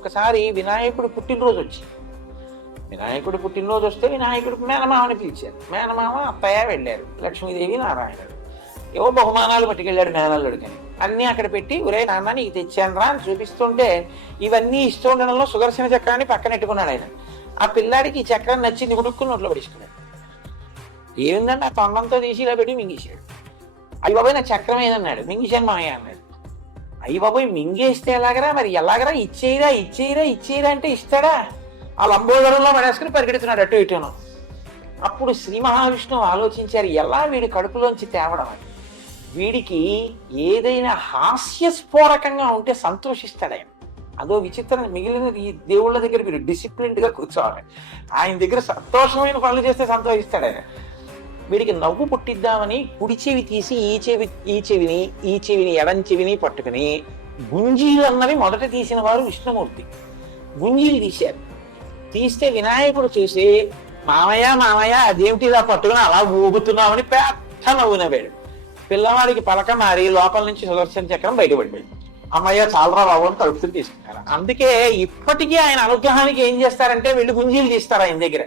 ఒకసారి వినాయకుడు పుట్టినరోజు వచ్చి వినాయకుడు పుట్టినరోజు వస్తే వినాయకుడు మేనమామని పిలిచారు. మేనమామ అత్తయ్య వెళ్ళారు లక్ష్మీదేవి నారాయణుడు. ఏవో బహుమానాలు పట్టుకెళ్ళాడు మేనల్లుడికని అన్నీ అక్కడ పెట్టి ఒరే నాన్న నీకు తెచ్చాను రా అని చూపిస్తుంటే ఇవన్నీ ఇస్తూ ఉండడంలో సుదర్శన చక్రాన్ని పక్కన పెట్టుకున్నాడు ఆయన. ఆ పిల్లాడికి ఈ చక్రం నచ్చింది ఉడుక్కుని నోట్లో పడేసుకున్నాడు. ఏందంటే ఆ తొండంతో తీసి ఇలా పెట్టి మింగేశాడు. అయ్యి బాబాయ్ నా చక్రం ఏదన్నాడు? మింగేశాను మామయ్య అన్నాడు. అయ్యి బాబాయ్ మింగేస్తే ఎలాగరా మరి? ఎలాగరా? ఇచ్చేయరా ఇచ్చేయరా ఇచ్చేయరా అంటే ఇస్తాడా? ఆ లంబోదరంలో పడేసుకుని పరిగెడుతున్నాడు అటు ఇటును అప్పుడు శ్రీ మహావిష్ణువు ఆలోచించారు ఎలా వీడి కడుపులోంచి తేవడం అని. వీడికి ఏదైనా హాస్యస్ఫోరకంగా ఉంటే సంతోషిస్తాడు ఆయన. అదో విచిత్రం మిగిలిన ఈ దేవుళ్ళ దగ్గర మీరు డిసిప్లిన్డ్గా కూర్చోవాలి. ఆయన దగ్గర సంతోషమైన పనులు చేస్తే సంతోషిస్తాడు ఆయన. వీడికి నవ్వు పుట్టిద్దామని కుడి చెవి తీసి ఈ చెవి ఈ చెవిని ఈ చెవిని ఎడం చెవిని పట్టుకుని గుంజీలు అన్నవి మొదట తీసిన వారు విష్ణుమూర్తి. గుంజీలు తీశారు. తీస్తే వినాయకుడు చూసి మామయ్య మామయ్య అదేమిటి ఇలా పట్టుకుని అలా ఊగుతున్నామని పెద్ద నవ్వు నవ్వాడు. పిల్లవాడికి పలక మారి లోపల నుంచి సుదర్శన చక్రం బయటపడిపోయింది. అమ్మయ్య చాలరా బాబు అని తలుపుతుని తీసుకున్నారు అందుకే ఇప్పటికీ ఆయన అనుగ్రహానికి ఏం చేస్తారంటే వెళ్ళి గుంజీలు తీస్తారు ఆయన దగ్గర.